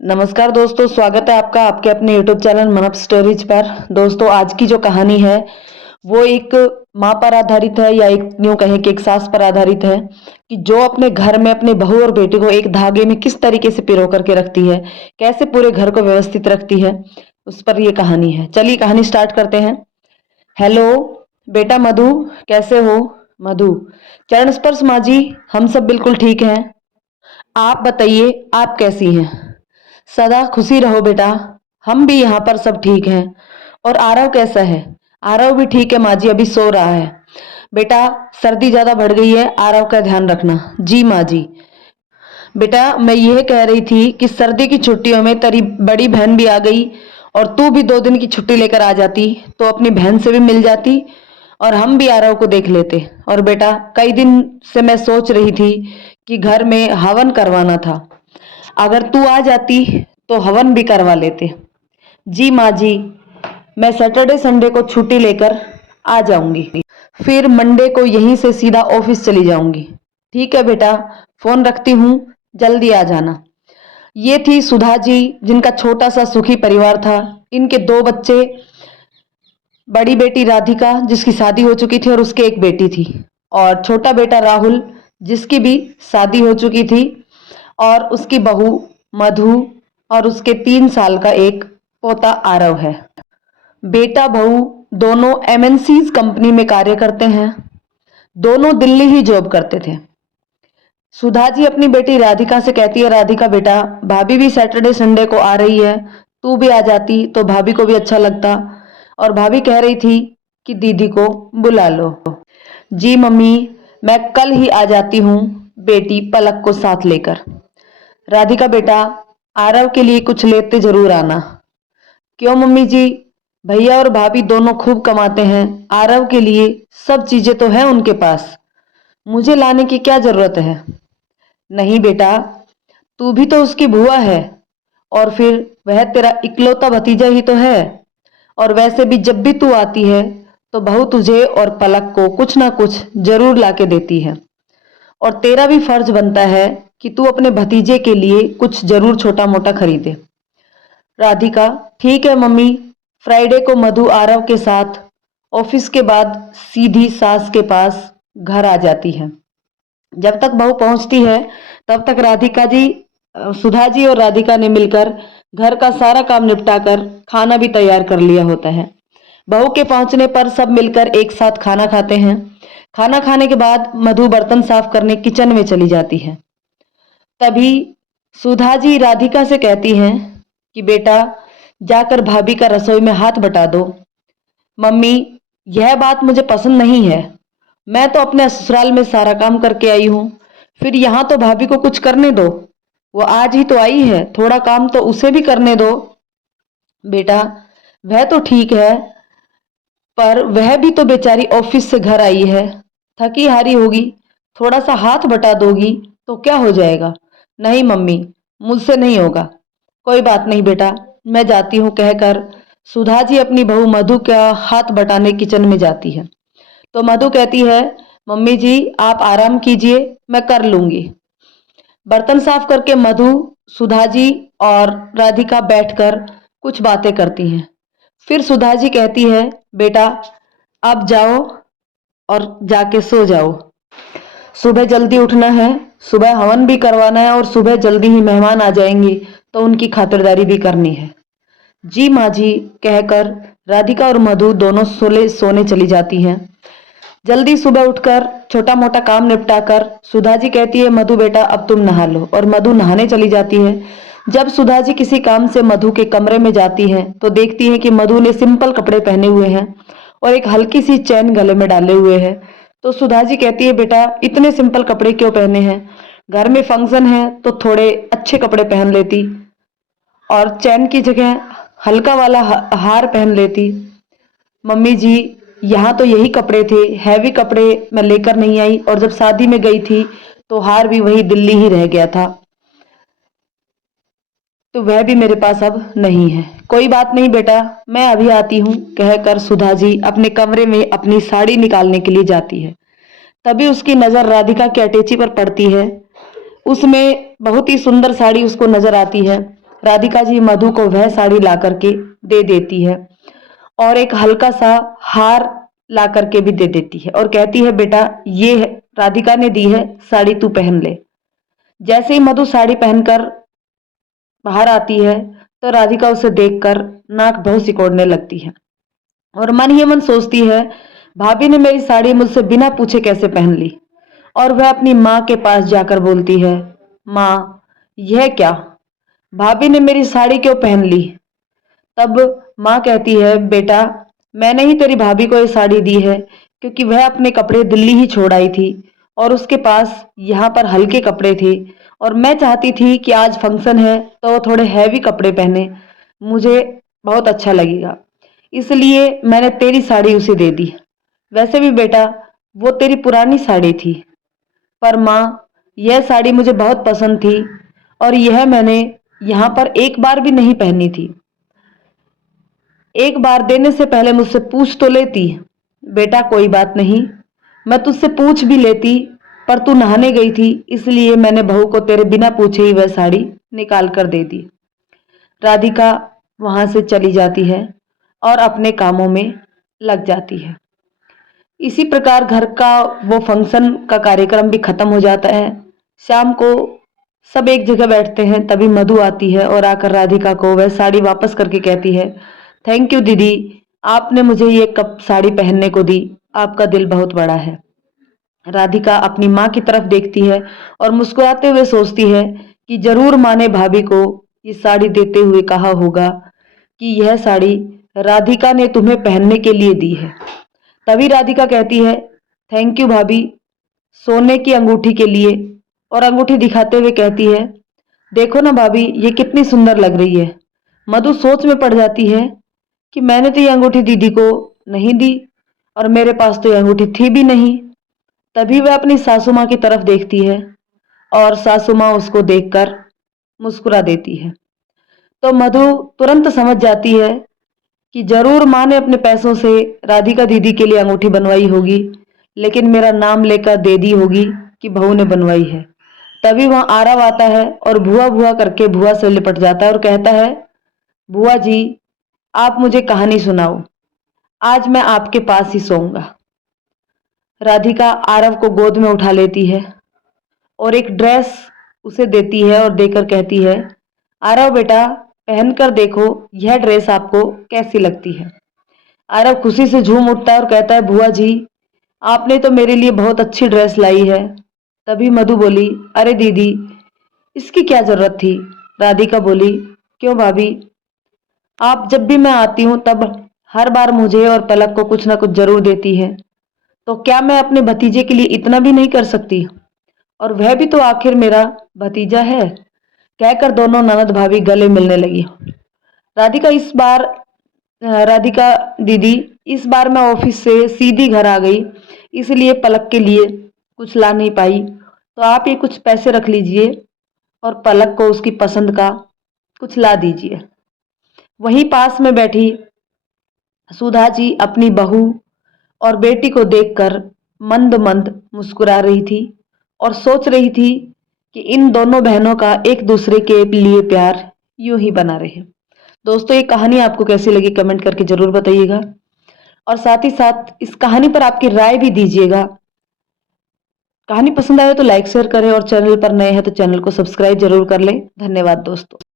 नमस्कार दोस्तों, स्वागत है आपका आपके अपने YouTube चैनल मनप स्टोरीज पर। दोस्तों, आज की जो कहानी है वो एक माँ पर आधारित है, या एक यूं कहें कि एक सास पर आधारित है कि जो अपने घर में अपने बहू और बेटे को एक धागे में किस तरीके से पिरो करके रखती है, कैसे पूरे घर को व्यवस्थित रखती है, उस पर ये कहानी है। चलिए कहानी स्टार्ट करते हैं। हेलो बेटा मधु, कैसे हो? मधु: चरण स्पर्श माँ जी, हम सब बिल्कुल ठीक हैं। आप बताइए, आप कैसी हैं? सदा खुशी रहो बेटा, हम भी यहाँ पर सब ठीक हैं। और आरव कैसा है? आरव भी ठीक है माँ जी, अभी सो रहा है। बेटा, सर्दी ज्यादा बढ़ गई है, आरव का ध्यान रखना। जी माँ जी। बेटा, मैं यह कह रही थी कि सर्दी की छुट्टियों में तेरी बड़ी बहन भी आ गई, और तू भी 2 दिन की छुट्टी लेकर आ जाती तो अपनी बहन से भी मिल जाती, और हम भी आरव को देख लेते। और बेटा, कई दिन से मैं सोच रही थी कि घर में हवन करवाना था, अगर तू आ जाती तो हवन भी करवा लेते। जी माँ जी, मैं सैटरडे संडे को छुट्टी लेकर आ जाऊंगी, फिर मंडे को यहीं से सीधा ऑफिस चली जाऊंगी। ठीक है बेटा, फोन रखती हूँ, जल्दी आ जाना। ये थी सुधा जी, जिनका छोटा सा सुखी परिवार था। इनके 2 बच्चे, बड़ी बेटी राधिका जिसकी शादी हो चुकी थी और उसके एक बेटी थी, और छोटा बेटा राहुल जिसकी भी शादी हो चुकी थी, और उसकी बहू मधु, और उसके 3 साल का एक पोता आरव है। बेटा बहू दोनों एमएनसीज कंपनी में कार्य करते हैं। दोनों दिल्ली ही जॉब करते थे। सुधा जी अपनी बेटी राधिका से कहती है, राधिका बेटा, भाभी भी सैटरडे संडे को आ रही है, तू भी आ जाती तो भाभी को भी अच्छा लगता। और भाभी कह रही थी कि दीदी को बुला लो। जी मम्मी, मैं कल ही आ जाती हूँ, बेटी पलक को साथ लेकर। राधिका बेटा, आरव के लिए कुछ लेते जरूर आना। क्यों मम्मी जी? भैया और भाभी दोनों खूब कमाते हैं, आरव के लिए सब चीजें तो है उनके पास, मुझे लाने की क्या जरूरत है? नहीं बेटा, तू भी तो उसकी बुआ है, और फिर वह तेरा इकलौता भतीजा ही तो है। और वैसे भी जब भी तू आती है तो बहू तुझे और पलक को कुछ ना कुछ जरूर लाके देती है, और तेरा भी फर्ज बनता है कि तू अपने भतीजे के लिए कुछ जरूर छोटा मोटा खरीदे। राधिका: ठीक है मम्मी। फ्राइडे को मधु आरव के साथ ऑफिस के बाद सीधी सास के पास घर आ जाती है। जब तक बहू पहुंचती है तब तक सुधा जी और राधिका ने मिलकर घर का सारा काम निपटाकर खाना भी तैयार कर लिया होता है। बहू के पहुंचने पर सब मिलकर एक साथ खाना खाते हैं। खाना खाने के बाद मधु बर्तन साफ करने किचन में चली जाती है। तभी सुधा जी राधिका से कहती हैं कि बेटा, जाकर भाभी का रसोई में हाथ बटा दो। मम्मी, यह बात मुझे पसंद नहीं है, मैं तो अपने ससुराल में सारा काम करके आई हूं, फिर यहाँ तो भाभी को कुछ करने दो, वो आज ही तो आई है, थोड़ा काम तो उसे भी करने दो। बेटा, वह तो ठीक है, पर वह भी तो बेचारी ऑफिस से घर आई है, थकी हारी होगी, थोड़ा सा हाथ बटा दोगी तो क्या हो जाएगा? नहीं मम्मी, मुझसे नहीं होगा। कोई बात नहीं बेटा, मैं जाती हूँ, कहकर सुधा जी अपनी बहू मधु का हाथ बटाने किचन में जाती है। तो मधु कहती है, मम्मी जी आप आराम कीजिए, मैं कर लूंगी। बर्तन साफ करके मधु, सुधा जी और राधिका बैठकर कुछ बातें करती हैं। फिर सुधा जी कहती है, बेटा अब जाओ और जाके सो जाओ, सुबह जल्दी उठना है, सुबह हवन भी करवाना है, और सुबह जल्दी ही मेहमान आ जाएंगे तो उनकी खातिरदारी भी करनी है। जी माँ जी, कहकर राधिका और मधु दोनों सोने चली जाती हैं। जल्दी सुबह उठकर छोटा मोटा काम निपटाकर सुधा जी कहती है, मधु बेटा अब तुम नहा लो, और मधु नहाने चली जाती है। जब सुधा जी किसी काम से मधु के कमरे में जाती हैं तो देखती है कि मधु ने सिंपल कपड़े पहने हुए हैं और एक हल्की सी चैन गले में डाले हुए है। तो सुधा जी कहती है, बेटा इतने सिंपल कपड़े क्यों पहने हैं? घर में फंक्शन है तो थोड़े अच्छे कपड़े पहन लेती, और चैन की जगह हल्का वाला हार पहन लेती। मम्मी जी, यहाँ तो यही कपड़े थे, हैवी कपड़े मैं लेकर नहीं आई, और जब शादी में गई थी तो हार भी वही दिल्ली ही रह गया था, तो वह भी मेरे पास अब नहीं है। कोई बात नहीं बेटा, मैं अभी आती हूँ, कहकर सुधा जी अपने कमरे में अपनी साड़ी निकालने के लिए जाती है। तभी उसकी नजर राधिका की अटैची पर पड़ती है। उसमें बहुत ही सुंदर साड़ी उसको नजर आती है। राधिका जी मधु को वह साड़ी ला करके दे देती है और एक हल्का सा हार ला करके भी दे देती है और कहती है बेटा ये है, राधिका ने दी है साड़ी, तू पहन ले। जैसे ही मधु साड़ी पहनकर बाहर आती है तो राधिका उसे देखकर नाक बहुत सिकोड़ने लगती है और मन ही मन सोचती है भाभी ने मेरी साड़ी मुझसे बिना पूछे कैसे पहन ली। और वह अपनी माँ के पास जाकर बोलती है, माँ यह क्या, भाभी ने मेरी साड़ी क्यों पहन ली। तब माँ कहती है बेटा मैंने ही तेरी भाभी को ये साड़ी दी है क्योंकि वह अपने कपड़े दिल्ली ही छोड़ आई थी और उसके पास यहाँ पर हल्के कपड़े थे और मैं चाहती थी कि आज फंक्शन है तो वो थोड़े हैवी कपड़े पहने, मुझे बहुत अच्छा लगेगा, इसलिए मैंने तेरी साड़ी उसे दे दी। वैसे भी बेटा वो तेरी पुरानी साड़ी थी, पर माँ यह साड़ी मुझे बहुत पसंद थी और यह मैंने यहाँ पर एक बार भी नहीं पहनी थी। एक बार देने से पहले मुझसे पूछ तो लेती। बेटा कोई बात नहीं, मैं तुझसे पूछ भी लेती, पर तू नहाने गई थी इसलिए मैंने बहू को तेरे बिना पूछे ही वह साड़ी निकाल कर दे दी। राधिका वहां से चली जाती है और अपने कामों में लग जाती है। इसी प्रकार घर का वो फंक्शन का कार्यक्रम भी खत्म हो जाता है। शाम को सब एक जगह बैठते हैं, तभी मधु आती है और आकर राधिका को वह साड़ी वापस करके कहती है, थैंक यू दीदी, आपने मुझे ये कब साड़ी पहनने को दी, आपका दिल बहुत बड़ा है। राधिका अपनी माँ की तरफ देखती है और मुस्कुराते हुए सोचती है कि जरूर माँ ने भाभी को ये साड़ी देते हुए कहा होगा कि यह साड़ी राधिका ने तुम्हें पहनने के लिए दी है। तभी राधिका कहती है, थैंक यू भाभी, सोने की अंगूठी के लिए, और अंगूठी दिखाते हुए कहती है, देखो ना भाभी ये कितनी सुंदर लग रही है। मधु सोच में पड़ जाती है कि मैंने तो ये अंगूठी दीदी को नहीं दी और मेरे पास तो ये अंगूठी थी भी नहीं। तभी वह अपनी सासू माँ की तरफ देखती है और सासू माँ उसको देखकर मुस्कुरा देती है। तो मधु तुरंत समझ जाती है कि जरूर माँ ने अपने पैसों से राधिका दीदी के लिए अंगूठी बनवाई होगी, लेकिन मेरा नाम लेकर दे दी होगी कि बहू ने बनवाई है। तभी वहां आरव आता है और भुआ भुआ करके भुआ से लिपट जाता है और कहता है, बुआ जी आप मुझे कहानी सुनाओ, आज मैं आपके पास ही सोऊंगा। राधिका आरव को गोद में उठा लेती है और एक ड्रेस उसे देती है और देकर कहती है, आरव बेटा पहनकर देखो यह ड्रेस आपको कैसी लगती है। आरव खुशी से झूम उठता है और कहता है, बुआ जी आपने तो मेरे लिए बहुत अच्छी ड्रेस लाई है। तभी मधु बोली, अरे दीदी इसकी क्या जरूरत थी। राधिका बोली, क्यों भाभी, आप जब भी मैं आती हूँ तब हर बार मुझे और पलक को कुछ ना कुछ जरूर देती है, तो क्या मैं अपने भतीजे के लिए इतना भी नहीं कर सकती, और वह भी तो आखिर मेरा भतीजा है। कहकर दोनों ननद भाभी गले मिलने लगी। राधिका इस बार राधिका दीदी इस बार मैं ऑफिस से सीधी घर आ गई, इसलिए पलक के लिए कुछ ला नहीं पाई, तो आप ये कुछ पैसे रख लीजिए और पलक को उसकी पसंद का कुछ ला दीजिए। वहीं पास में बैठी सुधा जी अपनी बहू और बेटी को देखकर मंद मंद मुस्कुरा रही थी और सोच रही थी कि इन दोनों बहनों का एक दूसरे के लिए प्यार यूं ही बना रहे। दोस्तों ये कहानी आपको कैसी लगी कमेंट करके जरूर बताइएगा और साथ ही साथ इस कहानी पर आपकी राय भी दीजिएगा। कहानी पसंद आए तो लाइक शेयर करें और चैनल पर नए हैं तो चैनल को सब्सक्राइब जरूर कर लें। धन्यवाद दोस्तों।